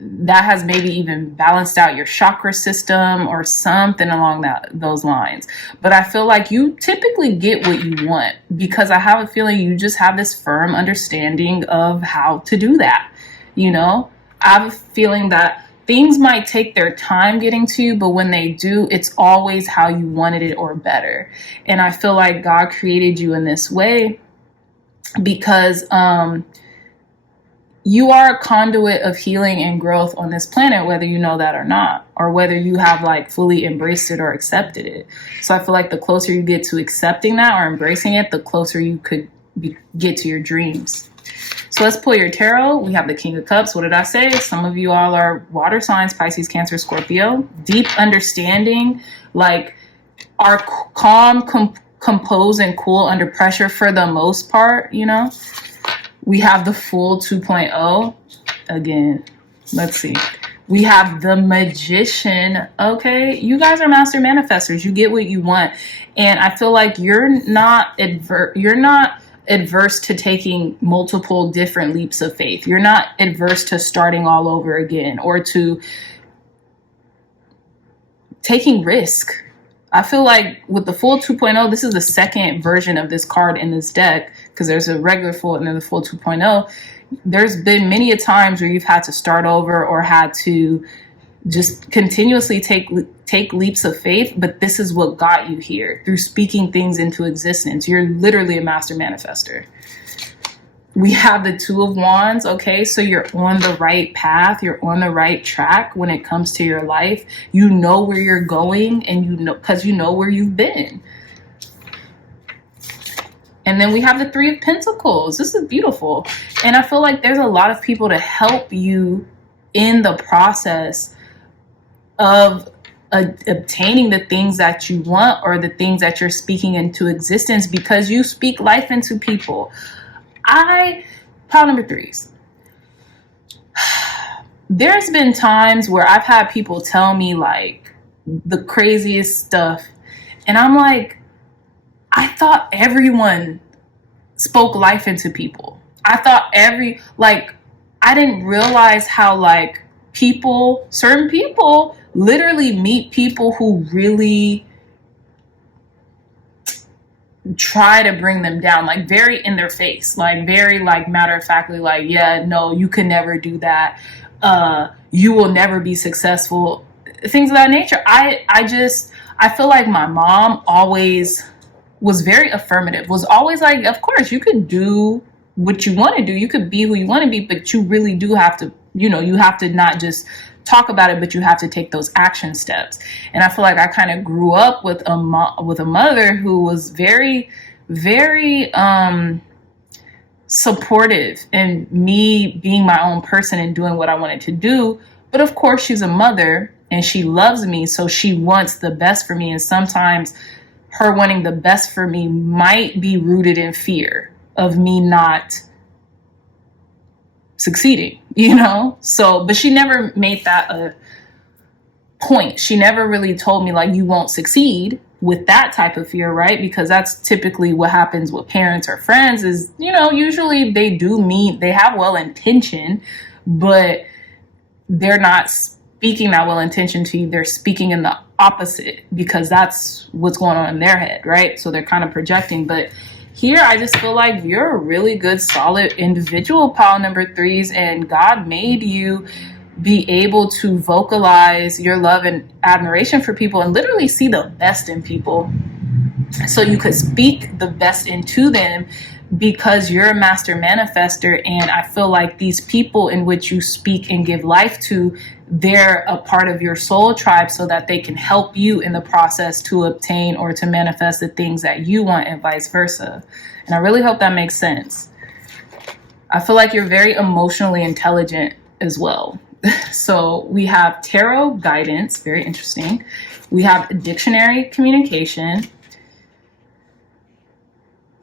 that has maybe even balanced out your chakra system or something along those lines. But I feel like you typically get what you want, because I have a feeling you just have this firm understanding of how to do that. You know, I have a feeling that things might take their time getting to you, but when they do, it's always how you wanted it or better. And I feel like God created you in this way because you are a conduit of healing and growth on this planet, whether you know that or not, or whether you have like fully embraced it or accepted it. So I feel like the closer you get to accepting that or embracing it, the closer you could get to your dreams. So let's pull your tarot. We have the King of Cups. What did I say? Some of you all are water signs, Pisces, Cancer, Scorpio. Deep understanding, like are calm, composed, and cool under pressure for the most part, you know. We have the Fool 2.0. Again, let's see. We have the Magician. Okay, you guys are master manifestors. You get what you want. And I feel like you're not adverse to taking multiple different leaps of faith. You're not adverse to starting all over again or to taking risk. I feel like with the Fool 2.0, this is the second version of this card in this deck, because there's a regular Fool and then the Fool 2.0. There's been many a times where you've had to start over or had to just continuously take leaps of faith, but this is what got you here, through speaking things into existence. You're literally a master manifester. We have the Two of Wands. Okay, so you're on the right path. You're on the right track when it comes to your life. You know where you're going, and you know, because you know where you've been. And then we have the Three of Pentacles. This is beautiful. And I feel like there's a lot of people to help you in the process of obtaining the things that you want or the things that you're speaking into existence, because you speak life into people. Pile number 3s. There's been times where I've had people tell me like the craziest stuff. And I'm like, I thought everyone spoke life into people. I thought I didn't realize how like certain people literally meet people who really try to bring them down, like very in their face, like very like matter of factly, like, yeah, no, you can never do that. You will never be successful. Things of that nature. I feel like my mom always was very affirmative, was always like, of course, you could do what you want to do. You could be who you want to be, but you really do have to, you have to not just talk about it, but you have to take those action steps. And I feel like I kind of grew up with a mother who was very, very supportive in me being my own person and doing what I wanted to do. But of course, she's a mother and she loves me, so she wants the best for me. And sometimes her wanting the best for me might be rooted in fear of me not succeeding, So, but she never made that a point. She never really told me like, you won't succeed, with that type of fear, right? Because that's typically what happens with parents or friends is, usually they have well intention, but they're not speaking that well intention to you. They're speaking in the opposite because that's what's going on in their head, right? So they're kind of projecting. But here, I just feel like you're a really good, solid individual, pile number 3s, and God made you be able to vocalize your love and admiration for people and literally see the best in people so you could speak the best into them, because you're a master manifester. And I feel like these people in which you speak and give life to, they're a part of your soul tribe so that they can help you in the process to obtain or to manifest the things that you want, and vice versa. And I really hope that makes sense. I feel like you're very emotionally intelligent as well. So we have tarot guidance, very interesting. We have dictionary communication.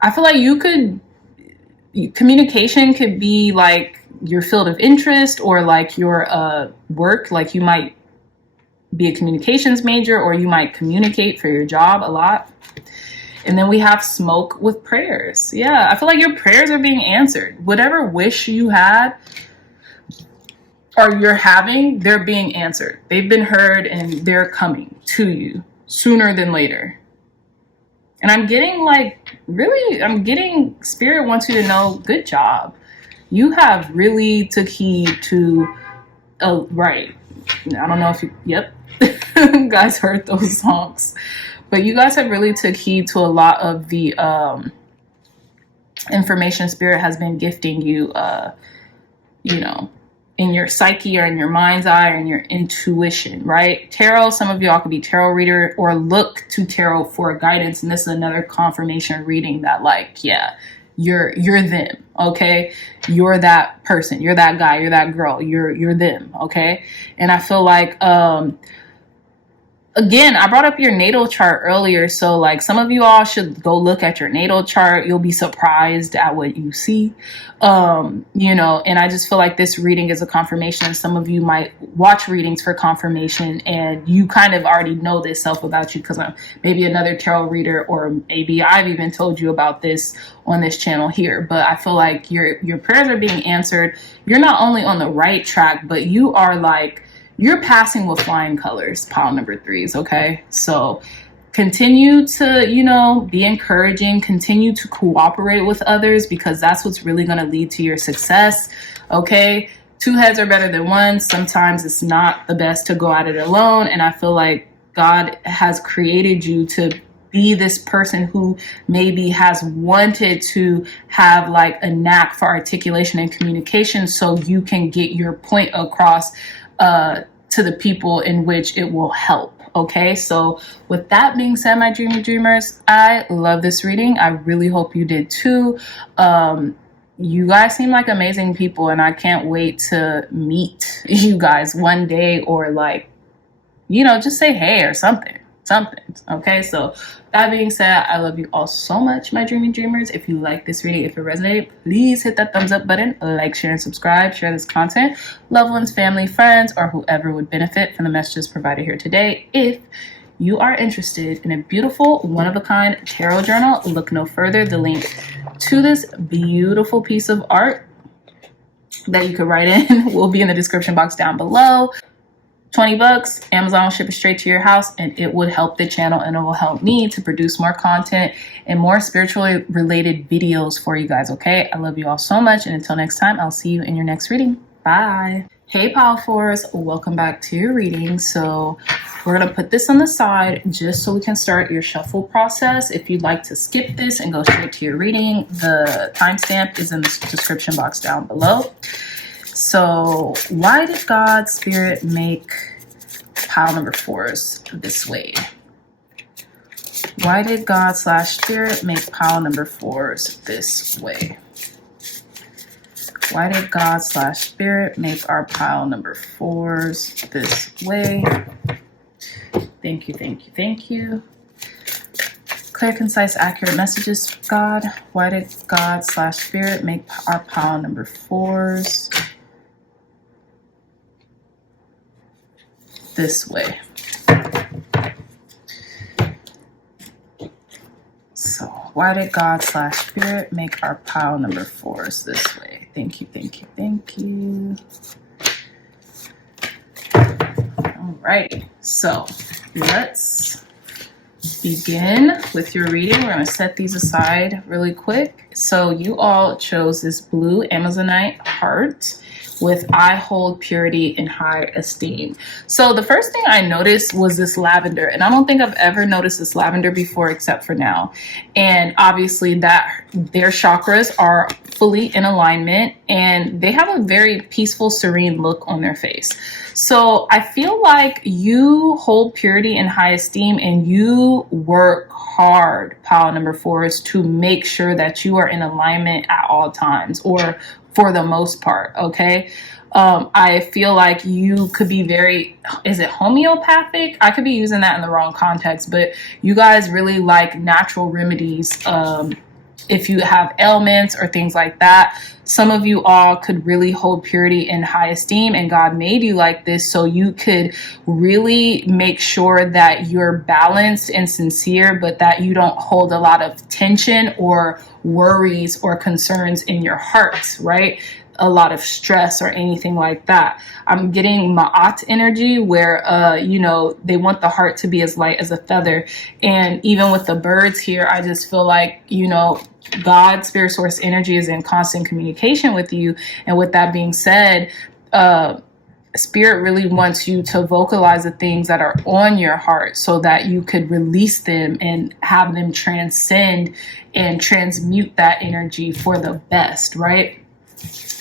I feel like communication could be like your field of interest or like your work. Like you might be a communications major, or you might communicate for your job a lot. And then we have smoke with prayers. Yeah, I feel like your prayers are being answered. Whatever wish you had, or you're having, they're being answered. They've been heard and they're coming to you sooner than later. And I'm getting Spirit wants you to know, good job. You have really took heed to, right. I don't know if you, yep. Guys heard those songs. But you guys have really took heed to a lot of the information Spirit has been gifting you, in your psyche or in your mind's eye or in your intuition, right? Tarot, some of y'all could be tarot reader or look to tarot for guidance. And this is another confirmation reading that, like, yeah, you're them, okay? You're that person, you're that guy, you're that girl, you're them, okay? And I feel like, again, I brought up your natal chart earlier. So like some of you all should go look at your natal chart. You'll be surprised at what you see. And I just feel like this reading is a confirmation. Some of you might watch readings for confirmation and you kind of already know this self about you because I'm maybe another tarot reader, or maybe I've even told you about this on this channel here. But I feel like your prayers are being answered. You're not only on the right track, but you are like, you're passing with flying colors, pile number 3s, okay? So continue to, be encouraging, continue to cooperate with others because that's what's really going to lead to your success, okay? 2 heads are better than 1. Sometimes it's not the best to go at it alone, and I feel like God has created you to be this person who maybe has wanted to have like a knack for articulation and communication so you can get your point across to the people in which it will help. Okay, so with that being said, my dreamy dreamers, I love this reading. I really hope you did too. You guys seem like amazing people, and I can't wait to meet you guys one day, or like, just say hey or something. Okay, so that being said, I love you all so much, my dreamy dreamers. If you like this reading, if it resonated, please hit that thumbs up button, like, share, and subscribe. Share this content, loved ones, family, friends, or whoever would benefit from the messages provided here today. If you are interested in a beautiful, one-of-a-kind tarot journal, look no further. The link to this beautiful piece of art that you could write in will be in the description box down below. $20, Amazon will ship it straight to your house, and it would help the channel and it will help me to produce more content and more spiritually related videos for you guys. Okay, I love you all so much, and until next time, I'll see you in your next reading. Bye. Hey pile fours, welcome back to your reading. So we're gonna put this on the side just so we can start your shuffle process. If you'd like to skip this and go straight to your reading, the timestamp is in the description box down below. So why did God, Spirit, make pile number 4s this way? Why did God / Spirit make pile number 4s this way? Why did God / Spirit make our pile number 4s this way? Thank you, thank you, thank you. Clear, concise, accurate messages, God. Why did God / Spirit make our pile number 4s this way? So why did God / Spirit make our pile number 4s this way? Thank you, thank you, thank you. Alrighty, so let's begin with your reading. We're going to set these aside really quick. So you all chose this blue Amazonite heart with I hold purity in high esteem. So the first thing I noticed was this lavender, and I don't think I've ever noticed this lavender before except for now. And obviously that their chakras are fully in alignment and they have a very peaceful, serene look on their face. So I feel like you hold purity in high esteem and you work hard, pile number 4s, to make sure that you are in alignment at all times, or for the most part, okay? I feel like you could be very, is it homeopathic? I could be using that in the wrong context, but you guys really like natural remedies. If you have ailments or things like that, some of you all could really hold purity in high esteem, and God made you like this so you could really make sure that you're balanced and sincere, but that you don't hold a lot of tension or worries or concerns in your heart, right? a lot of stress or anything like that. I'm getting ma'at energy where, they want the heart to be as light as a feather. And even with the birds here, I just feel like, God, spirit source energy is in constant communication with you. And with that being said, Spirit really wants you to vocalize the things that are on your heart so that you could release them and have them transcend and transmute that energy for the best, right?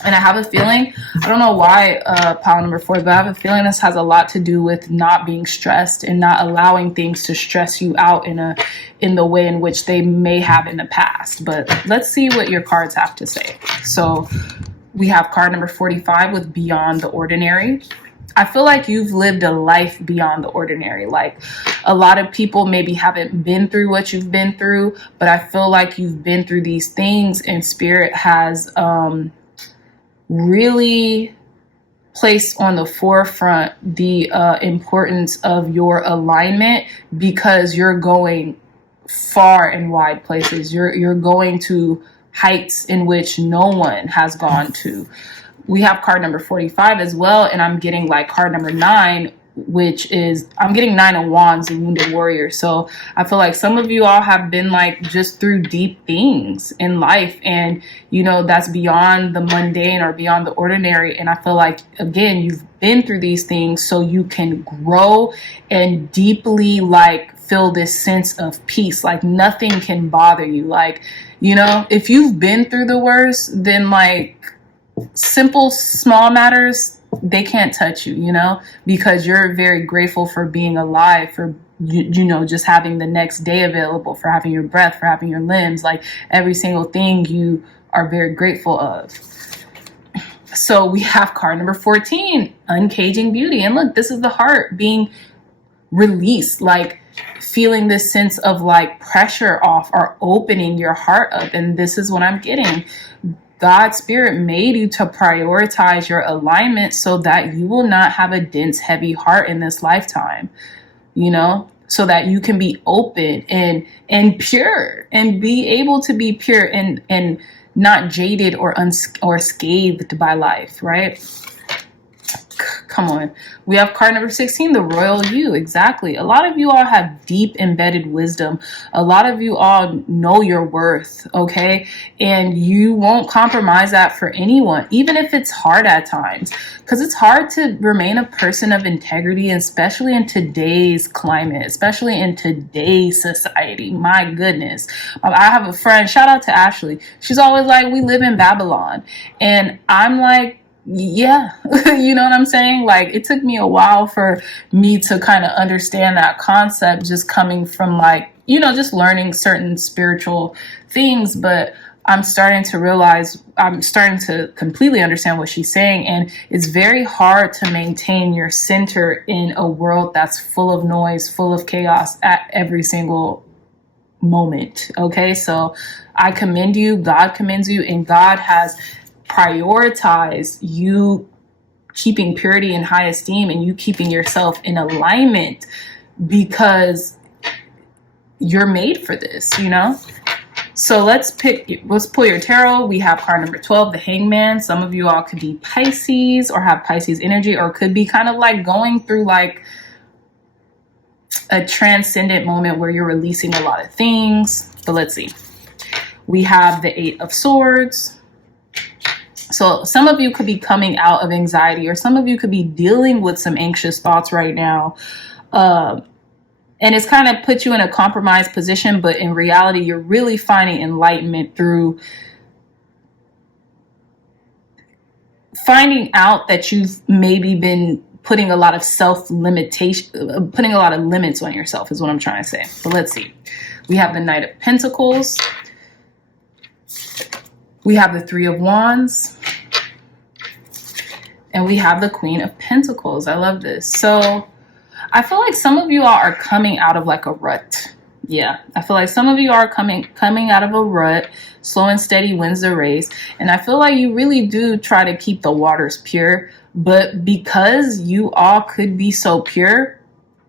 And I have a feeling, I don't know why pile number 4, but I have a feeling this has a lot to do with not being stressed and not allowing things to stress you out in the way in which they may have in the past. But let's see what your cards have to say. So we have card number 45 with Beyond the Ordinary. I feel like you've lived a life beyond the ordinary. Like a lot of people maybe haven't been through what you've been through, but I feel like you've been through these things and Spirit has really placed on the forefront the importance of your alignment, because you're going far and wide places. You're going to heights in which no one has gone to. We have card number 45 as well, and I'm getting like card number 9, which is, I'm getting 9 of Wands, the Wounded Warrior. So I feel like some of you all have been like just through deep things in life, and that's beyond the mundane or beyond the ordinary. And I feel like, again, you've been through these things so you can grow and deeply like feel this sense of peace. Like nothing can bother you. Like, if you've been through the worst, then like simple, small matters, they can't touch you, because you're very grateful for being alive, for, just having the next day available, for having your breath, for having your limbs, like every single thing you are very grateful of. So we have card number 14, Uncaging Beauty. And look, this is the heart being released, like feeling this sense of like pressure off or opening your heart up. And this is what I'm getting. God's Spirit made you to prioritize your alignment so that you will not have a dense, heavy heart in this lifetime, so that you can be open and pure and be able to be pure and not jaded or scathed by life, right? Come on. We have card number 16, the Royal You. Exactly. A lot of you all have deep embedded wisdom. A lot of you all know your worth, okay? And you won't compromise that for anyone, even if it's hard at times, because it's hard to remain a person of integrity, especially in today's climate, especially in today's society. My goodness. I have a friend, shout out to Ashley. She's always like, we live in Babylon. And I'm like, yeah, you know what I'm saying? Like it took me a while for me to kind of understand that concept, just coming from like, just learning certain spiritual things. But I'm starting to realize, I'm starting to completely understand what she's saying. And it's very hard to maintain your center in a world that's full of noise, full of chaos at every single moment. Okay, so I commend you. God commends you, and God has prioritize you keeping purity in high esteem and you keeping yourself in alignment, because you're made for this, So let's pull your tarot. We have card number 12, the Hangman. Some of you all could be Pisces or have Pisces energy, or could be kind of like going through like a transcendent moment where you're releasing a lot of things. But let's see. We have the 8 of Swords. So some of you could be coming out of anxiety, or some of you could be dealing with some anxious thoughts right now. And it's kind of put you in a compromised position, but in reality, you're really finding enlightenment through finding out that you've maybe been putting a lot of self-limitation, putting a lot of limits on yourself is what I'm trying to say. But let's see. We have the Knight of Pentacles. We have the 3 of Wands. And we have the Queen of Pentacles. I love this. So I feel like some of you all are coming out of like a rut. Yeah, I feel like some of you are coming out of a rut. Slow and steady wins the race. And I feel like you really do try to keep the waters pure. But because you all could be so pure,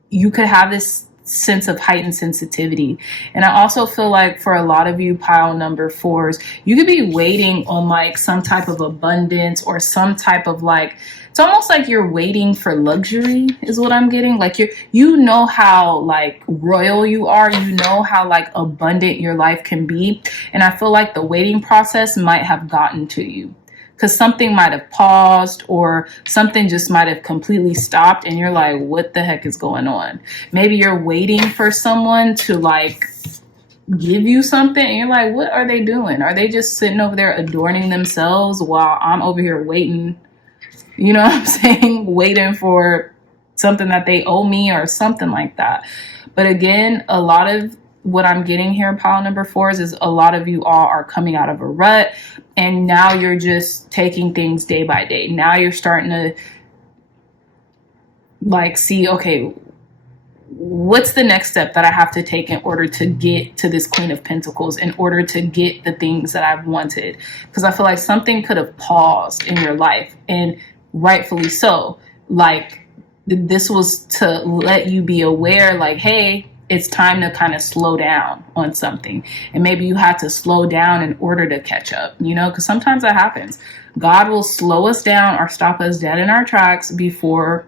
you could have this sense of heightened sensitivity. And I also feel like for a lot of you pile number 4s, you could be waiting on like some type of abundance or some type of like, it's almost like you're waiting for luxury is what I'm getting. Like you know how like royal you are, you know how like abundant your life can be. And I feel like the waiting process might have gotten to you, because something might have paused or something just might have completely stopped and you're like, what the heck is going on? Maybe you're waiting for someone to like give you something and you're like, what are they doing? Are they just sitting over there adorning themselves while I'm over here waiting? You know what I'm saying? Waiting for something that they owe me or something like that. But again, a lot of what I'm getting here, pile number 4s, is a lot of you all are coming out of a rut and now you're just taking things day by day. Now you're starting to like see, okay, what's the next step that I have to take in order to get to this Queen of Pentacles, in order to get the things that I've wanted? Because I feel like something could have paused in your life, and rightfully so. Like this was to let you be aware, like, hey, it's time to kind of slow down on something. And maybe you had to slow down in order to catch up, you know, because sometimes that happens. God will slow us down or stop us dead in our tracks before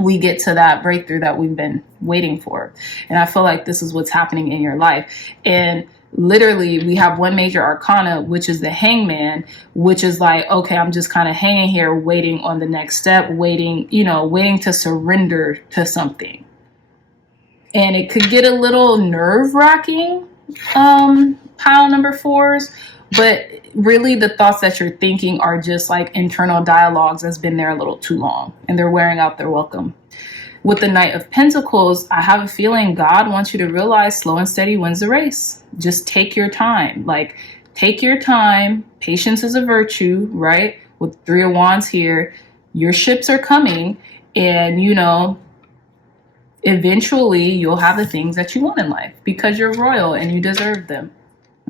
we get to that breakthrough that we've been waiting for. And I feel like this is what's happening in your life. And literally we have one major arcana, which is the Hangman, which is like, okay, I'm just kind of hanging here waiting on the next step, waiting to surrender to something. And it could get a little nerve-wracking, pile number 4s, but really the thoughts that you're thinking are just like internal dialogues that's been there a little too long and they're wearing out their welcome. With the Knight of Pentacles, I have a feeling God wants you to realize slow and steady wins the race. Just take your time. Like, take your time. Patience is a virtue, right? With 3 of Wands here, your ships are coming, and eventually you'll have the things that you want in life because you're royal and you deserve them.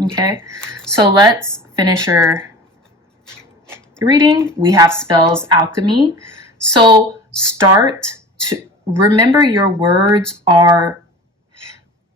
Okay, so let's finish your reading. We have spells alchemy. So start to remember your words are,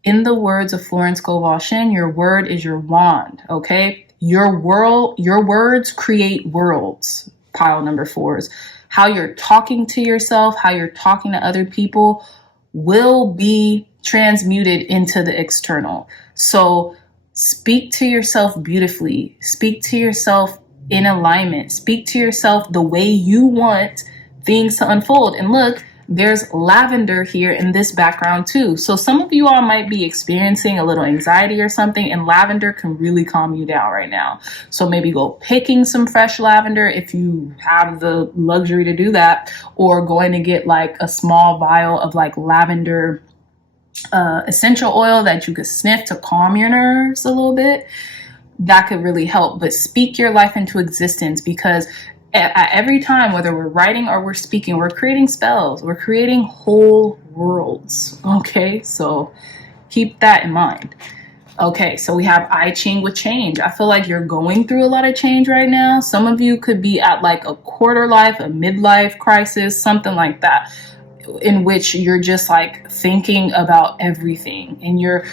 in the words of Florence Scovel Shinn, your word is your wand. Okay, your words create worlds. Pile number 4s. How you're talking to yourself, how you're talking to other people will be transmuted into the external. So speak to yourself beautifully. Speak to yourself in alignment. Speak to yourself the way you want things to unfold. And look, there's lavender here in this background too. So some of you all might be experiencing a little anxiety or something, and lavender can really calm you down right now. So maybe go picking some fresh lavender if you have the luxury to do that, or going to get like a small vial of like lavender essential oil that you could sniff to calm your nerves a little bit. That could really help. But speak your life into existence, because at every time, whether we're writing or we're speaking, we're creating spells, we're creating whole worlds. Okay, so keep that in mind. Okay, so we have I Ching with change. I feel like you're going through a lot of change right now. Some of you could be at like a quarter life, a midlife crisis, something like that, in which you're just like thinking about everything, and you're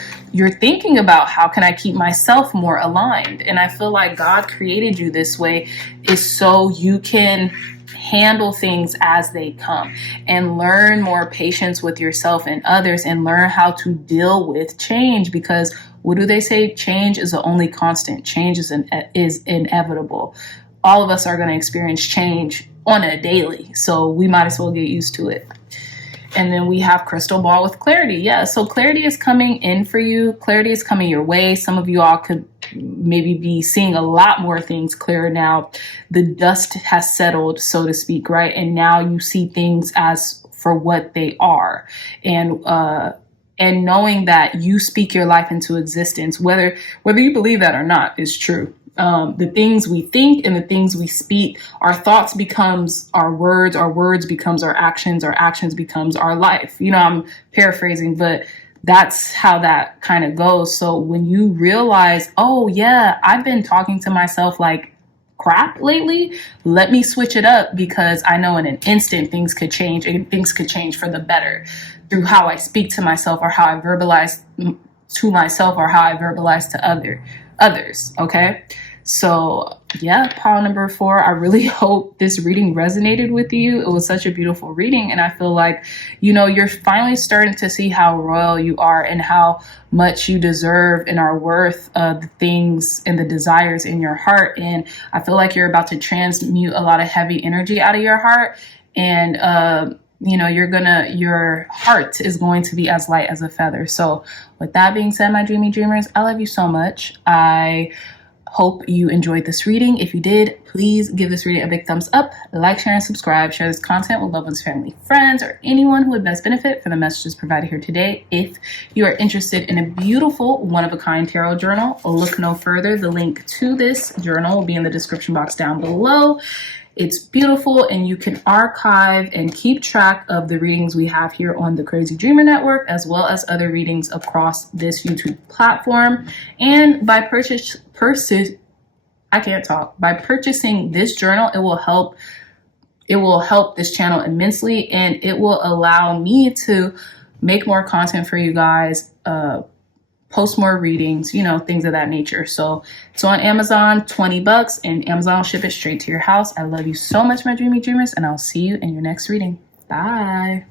thinking about how can I keep myself more aligned. And I feel like God created you this way is so you can handle things as they come and learn more patience with yourself and others, and learn how to deal with change. Because what do they say? Change is the only constant. Change is inevitable. All of us are going to experience change on a daily, so we might as well get used to it. And then we have crystal ball with clarity. Yeah, so clarity is coming in for you. Clarity is coming your way. Some of you all could maybe be seeing a lot more things clearer now. The dust has settled, so to speak, right? And now you see things as for what they are. And knowing that you speak your life into existence, whether you believe that or not, is true. The things we think and the things we speak, our thoughts becomes our words becomes our actions becomes our life. I'm paraphrasing, but that's how that kind of goes. So when you realize, oh yeah, I've been talking to myself like crap lately. Let me switch it up, because I know in an instant things could change, and things could change for the better through how I speak to myself, or how I verbalize to myself, or how I verbalize to others. Okay. So yeah, pile number 4, I really hope this reading resonated with you. It was such a beautiful reading, and I feel like, you know, you're finally starting to see how royal you are and how much you deserve and are worth the things and the desires in your heart. And I feel like you're about to transmute a lot of heavy energy out of your heart, and you know, your heart is going to be as light as a feather. So with that being said, my dreamy dreamers, I love you so much. I hope you enjoyed this reading. If you did, please give this reading a big thumbs up, like, share, and subscribe. Share this content with loved ones, family, friends, or anyone who would best benefit from the messages provided here today. If you are interested in a beautiful one-of-a-kind tarot journal, look no further. The link to this journal will be in the description box down below. It's beautiful, and you can archive and keep track of the readings we have here on the Crazy Dreamer Network, as well as other readings across this YouTube platform. And by purchasing this journal, it will help this channel immensely, and it will allow me to make more content for you guys, post more readings, you know, things of that nature. So it's on Amazon, $20, and Amazon will ship it straight to your house. I love you so much, my dreamy dreamers, and I'll see you in your next reading. Bye.